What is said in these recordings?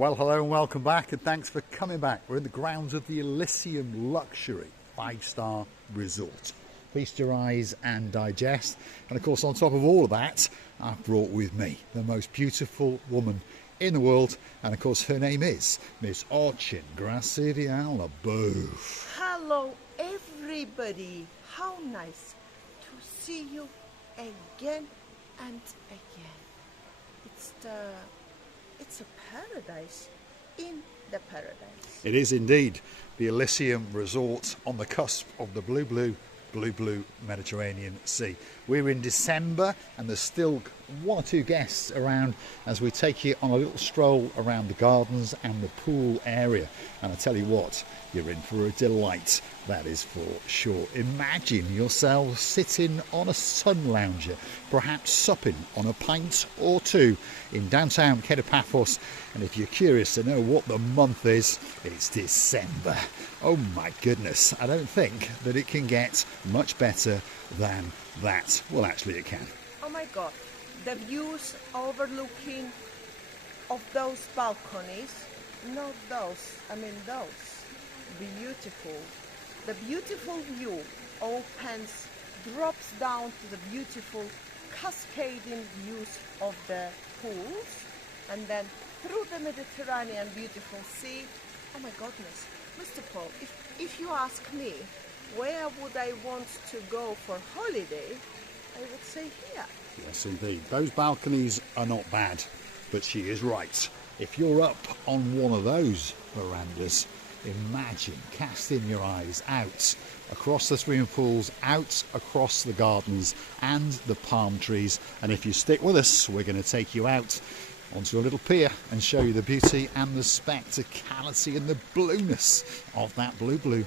Well, hello and welcome back, and thanks for coming back. We're in the grounds of the Elysium Luxury 5-star resort. Feast your eyes and digest. And of course, on top of all of that, I've brought with me the most beautiful woman in the world. And of course, her name is Miss Orchin Gracidialabou. Hello, everybody. How nice to see you again and again. It's a paradise in the paradise. It is indeed the Elysium Resort on the cusp of the blue Mediterranean Sea. We're in December and there's still one or two guests around as we take you on a little stroll around the gardens and the pool area. And I tell you what, you're in for a delight, that is for sure. Imagine yourself sitting on a sun lounger, perhaps supping on a pint or two in downtown Paphos. And if you're curious to know what the month is, it's December. Oh my goodness, I don't think that it can get much better than that. Well, actually it can. Oh my God, the views overlooking of those balconies, not those, I mean those, beautiful. The beautiful view opens, drops down to the beautiful cascading views of the pools, and then through the Mediterranean beautiful sea. Oh my goodness, Mr. Paul, if you ask me, where would I want to go for holiday, I would say here. Yes, indeed. Those balconies are not bad, but she is right. If you're up on one of those verandas, imagine casting your eyes out across the swimming pools, out across the gardens and the palm trees. And if you stick with us, we're going to take you out onto a little pier and show you the beauty and the spectacality and the blueness of that blue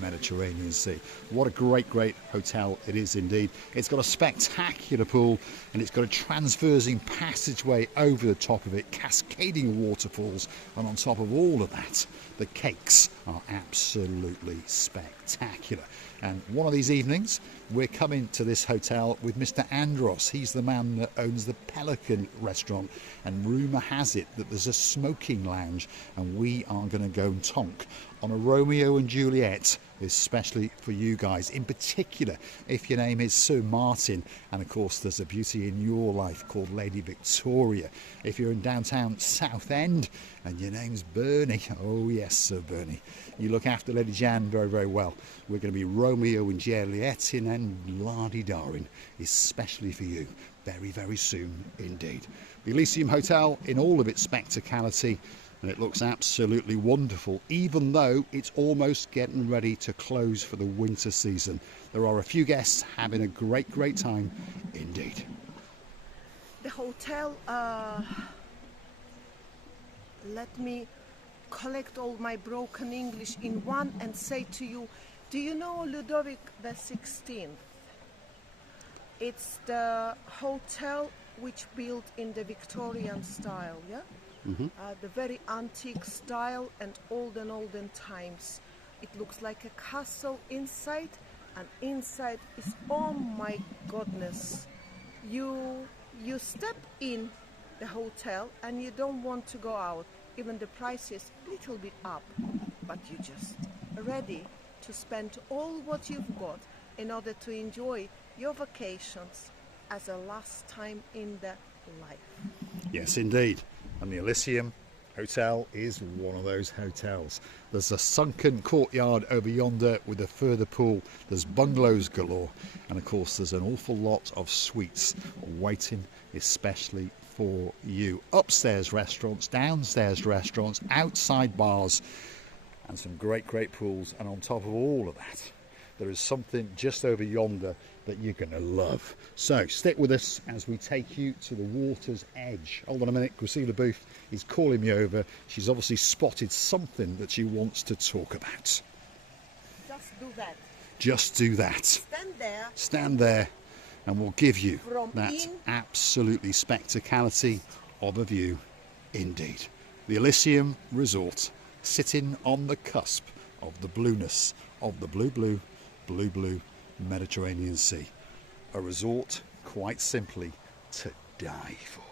Mediterranean Sea. What a great hotel it is indeed. It's got a spectacular pool and it's got a transversing passageway over the top of it, cascading waterfalls, and on top of all of that, the cakes are absolutely spectacular. And one of these evenings, we're coming to this hotel with Mr. Andros. He's the man that owns the Pelican restaurant, and rumour has it that there's a smoking lounge, and we are going to go and tonk on a Romeo and Juliet, especially for you guys, in particular if your name is Sir Martin, and of course there's a beauty in your life called Lady Victoria. If you're in downtown Southend and your name's Bernie, oh yes, Sir Bernie, you look after Lady Jan very well. We're going to be Romeo and Juliet in and la-di-darring, especially for you, very soon indeed. The Elysium Hotel in all of its spectacality, and it looks absolutely wonderful, even though it's almost getting ready to close for the winter season. There are a few guests having a great time indeed. The hotel, let me collect all my broken English in one and say to you, do you know Ludovic XVI? It's the hotel which built in the Victorian style, yeah? Mm-hmm. The very antique style and olden times. It looks like a castle inside, and inside is, oh my goodness, you step in the hotel and you don't want to go out. Even the price is a little bit up, but you just ready to spend all what you've got in order to enjoy your vacations as a last time in the life. Yes, indeed. And the Elysium Hotel is one of those hotels. There's a sunken courtyard over yonder with a further pool. There's bungalows galore. And of course, there's an awful lot of suites waiting especially for you. Upstairs restaurants, downstairs restaurants, outside bars, and some great pools. And on top of all of that, there is something just over yonder that you're going to love. So stick with us as we take you to the water's edge. Hold on a minute, Gracidialabou is calling me over. She's obviously spotted something that she wants to talk about. Just do that. Just do that. Stand there and we'll give you that absolutely spectacality of a view indeed. The Elysium Resort, sitting on the cusp of the blueness of the blue Mediterranean Sea. A resort quite simply to die for.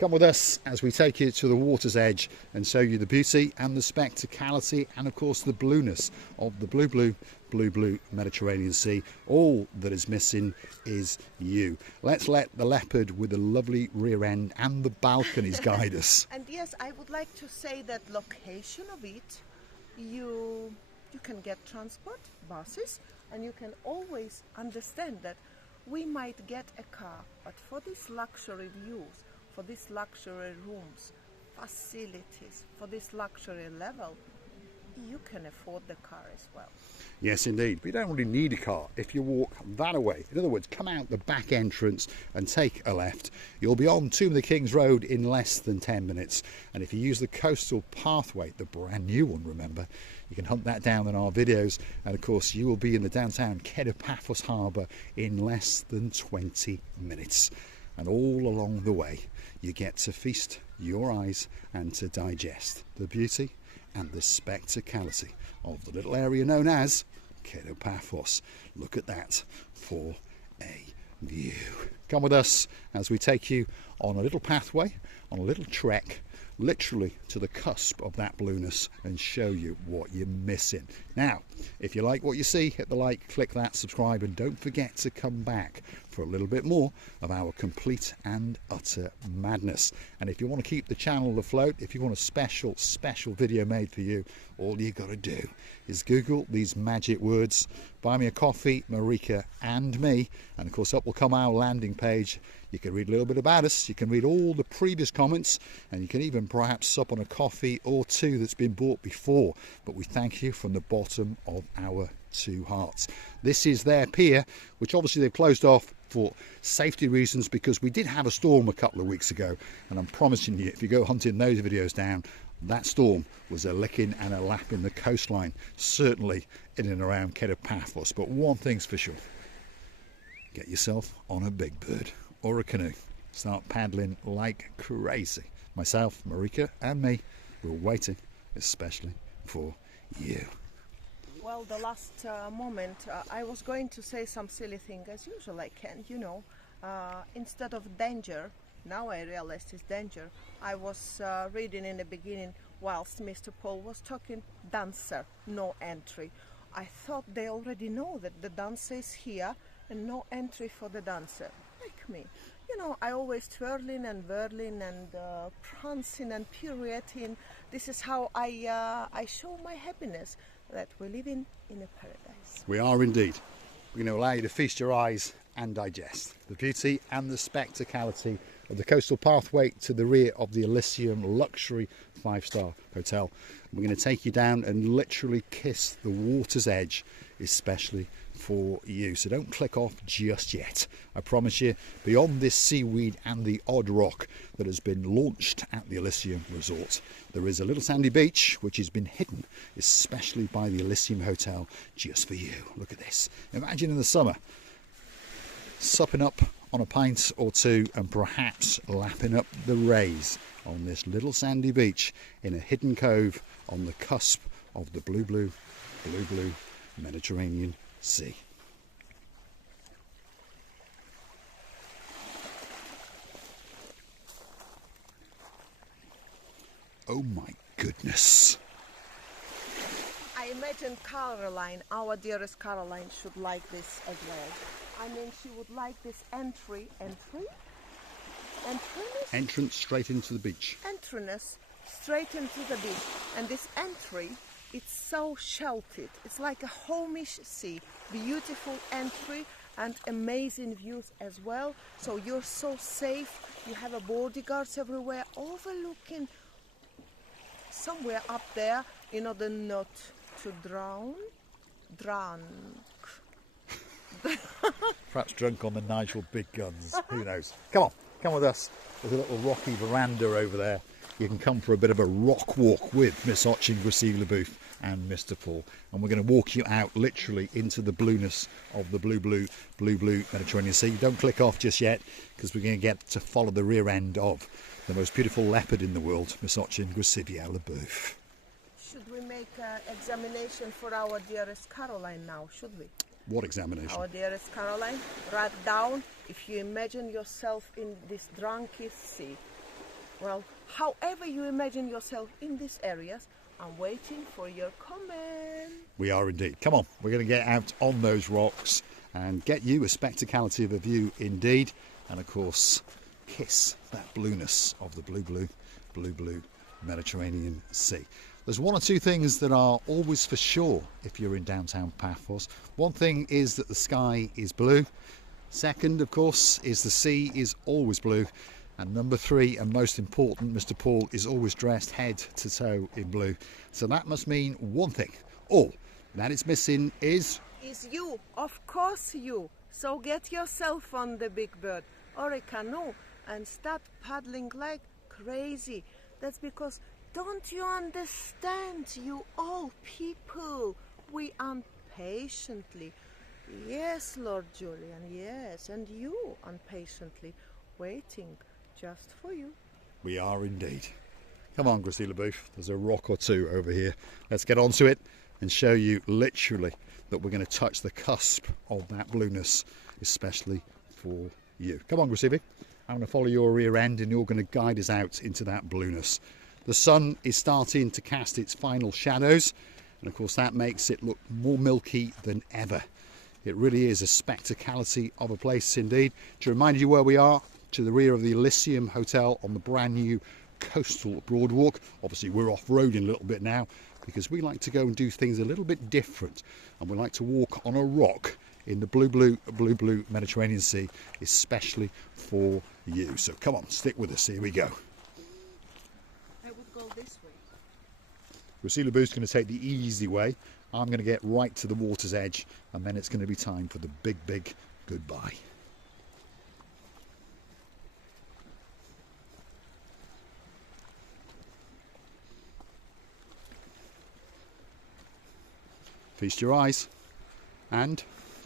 Come with us as we take you to the water's edge and show you the beauty and the spectacality and of course the blueness of the blue Mediterranean Sea. All that is missing is you. Let's let the leopard with the lovely rear end and the balconies guide us. And yes, I would like to say that location of it, you can get transport, buses, and you can always understand that we might get a car, but for these luxury views, for these luxury rooms, facilities, for this luxury level, you can afford the car as well. Yes, indeed. But you don't really need a car if you walk that away. In other words, come out the back entrance and take a left. You'll be on Tomb of the Kings Road in less than 10 minutes. And if you use the coastal pathway, the brand new one, remember, you can hunt that down in our videos. And of course, you will be in the downtown Paphos harbour in less than 20 minutes. And all along the way, you get to feast your eyes and to digest the beauty and the spectacality of the little area known as Paphos. Look at that for a view. Come with us as we take you on a little pathway, on a little trek, literally to the cusp of that blueness and show you what you're missing. Now, if you like what you see, hit the like, click that, subscribe, and don't forget to come back for a little bit more of our complete and utter madness. And if you want to keep the channel afloat, if you want a special video made for you, all you got to do is Google these magic words, buy me a coffee, Marika and me, and of course up will come our landing page. You can read a little bit about us, you can read all the previous comments, and you can even perhaps sup on a coffee or two that's been bought before. But we thank you from the bottom of our two hearts. This is their pier, which obviously they've closed off for safety reasons because we did have a storm a couple of weeks ago, and I'm promising you, if you go hunting those videos down, that storm was a licking and a lap in the coastline, certainly in and around Paphos. But one thing's for sure, get yourself on a big bird or a canoe, start paddling like crazy. Myself, Marika and me, we're waiting especially for you. Well, the last moment, I was going to say some silly thing, as usual I can, you know. Instead of danger, now I realize it's danger. I was reading in the beginning, whilst Mr. Paul was talking, dancer, no entry. I thought they already know that the dancer is here and no entry for the dancer, like me. You know, I always twirling and whirling and prancing and pirouetting. This is how I show my happiness, that we're living in a paradise. We are indeed. We're going to allow you to feast your eyes and digest the beauty and the spectacality of the coastal pathway to the rear of the Elysium luxury 5-star hotel. We're going to take you down and literally kiss the water's edge, especially for you. So don't click off just yet. I promise you, beyond this seaweed and the odd rock that has been launched at the Elysium Resort, there is a little sandy beach which has been hidden, especially by the Elysium Hotel, just for you. Look at this. Imagine in the summer, supping up on a pint or two and perhaps lapping up the rays on this little sandy beach in a hidden cove on the cusp of the blue Mediterranean Sea. Oh my goodness. I imagine Caroline, our dearest Caroline, should like this as well. I mean, she would like this Entrance straight into the beach. Entrance straight into the beach. And this entry, it's so sheltered. It's like a homish sea. Beautiful entry and amazing views as well. So you're so safe. You have a bodyguards everywhere overlooking somewhere up there in order not to drown. Perhaps drunk on the Nigel Big Guns. Who knows? Come on, come with us. There's a little rocky veranda over there. You can come for a bit of a rock walk with Miss Ochin, Grisile and Mr. Paul. And we're going to walk you out literally into the blueness of the blue Mediterranean Sea. Don't click off just yet, because we're going to get to follow the rear end of the most beautiful leopard in the world, Miss Ochin, Grisile. Should we make an examination for our dearest Caroline now, should we? What examination? Our dearest Caroline, write down, if you imagine yourself in this drunky sea, Well, however you imagine yourself in these areas, I'm waiting for your comment. We are indeed. Come on, we're going to get out on those rocks and get you a spectacality of a view indeed. And of course, kiss that blueness of the blue Mediterranean Sea. There's one or two things that are always for sure if you're in downtown Paphos. One thing is that the sky is blue. Second, of course, is the sea is always blue. And number three, and most important, Mr. Paul is always dressed head to toe in blue. So that must mean one thing. All that is missing is You, of course you. So get yourself on the big bird or a canoe and start paddling like crazy. That's because, don't you understand, you all people, we impatiently, yes, Lord Julian, yes, and you impatiently waiting just for you. we are indeed. Come on, Christina Booth, there's a rock or two over here. Let's get onto it and show you literally that we're going to touch the cusp of that blueness, especially for you. Come on, Christina. I'm going to follow your rear end and you're going to guide us out into that blueness. The sun is starting to cast its final shadows, and of course that makes it look more milky than ever. It really is a spectacality of a place indeed. To remind you where we are, to the rear of the Elysium Hotel on the brand new coastal boardwalk. Obviously we're off-roading a little bit now because we like to go and do things a little bit different, and we like to walk on a rock in the blue Mediterranean Sea, especially for you. So come on, stick with us, here we go. I would go this way. Rusila Boo's going to take the easy way. I'm going to get right to the water's edge, and then it's going to be time for the big goodbye. Feast your eyes and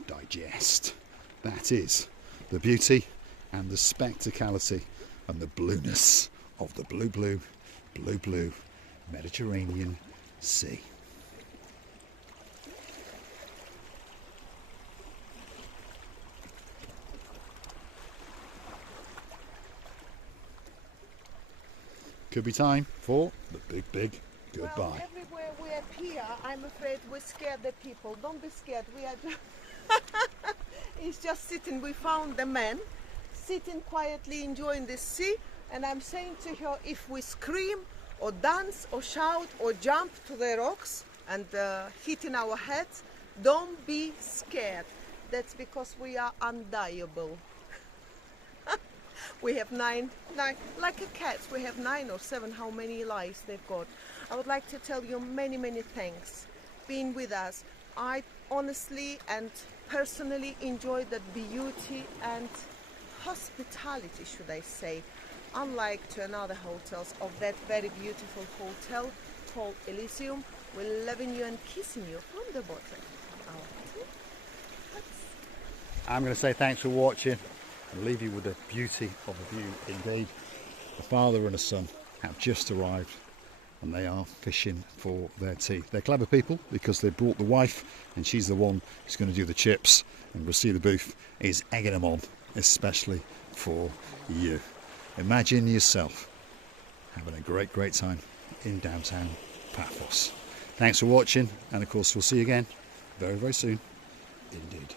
digest. That is the beauty and the spectacality and the blueness of the blue Mediterranean Sea. Could be time for the big goodbye. Well, everywhere we appear, I'm afraid we scare the people. Don't be scared. We are just he's just sitting. We found the man sitting quietly enjoying the sea, and I'm saying to her, if we scream or dance or shout or jump to the rocks and hitting our heads, don't be scared. That's because we are undieable. We have nine, like a cat, we have 9 or 7, how many lives they've got. I would like to tell you many thanks being with us. I honestly and personally enjoyed the beauty and hospitality, should I say, unlike to another hotels of that very beautiful hotel called Elysium. We're loving you and kissing you from the bottom. I'm going to say thanks for watching and leave you with the beauty of a view indeed. A father and a son have just arrived and they are fishing for their tea. They're clever people because they brought the wife and she's the one who's going to do the chips, and Rusila Booth is egging them on, especially for you. Imagine yourself having a great time in downtown Paphos. Thanks for watching, and of course we'll see you again very soon indeed.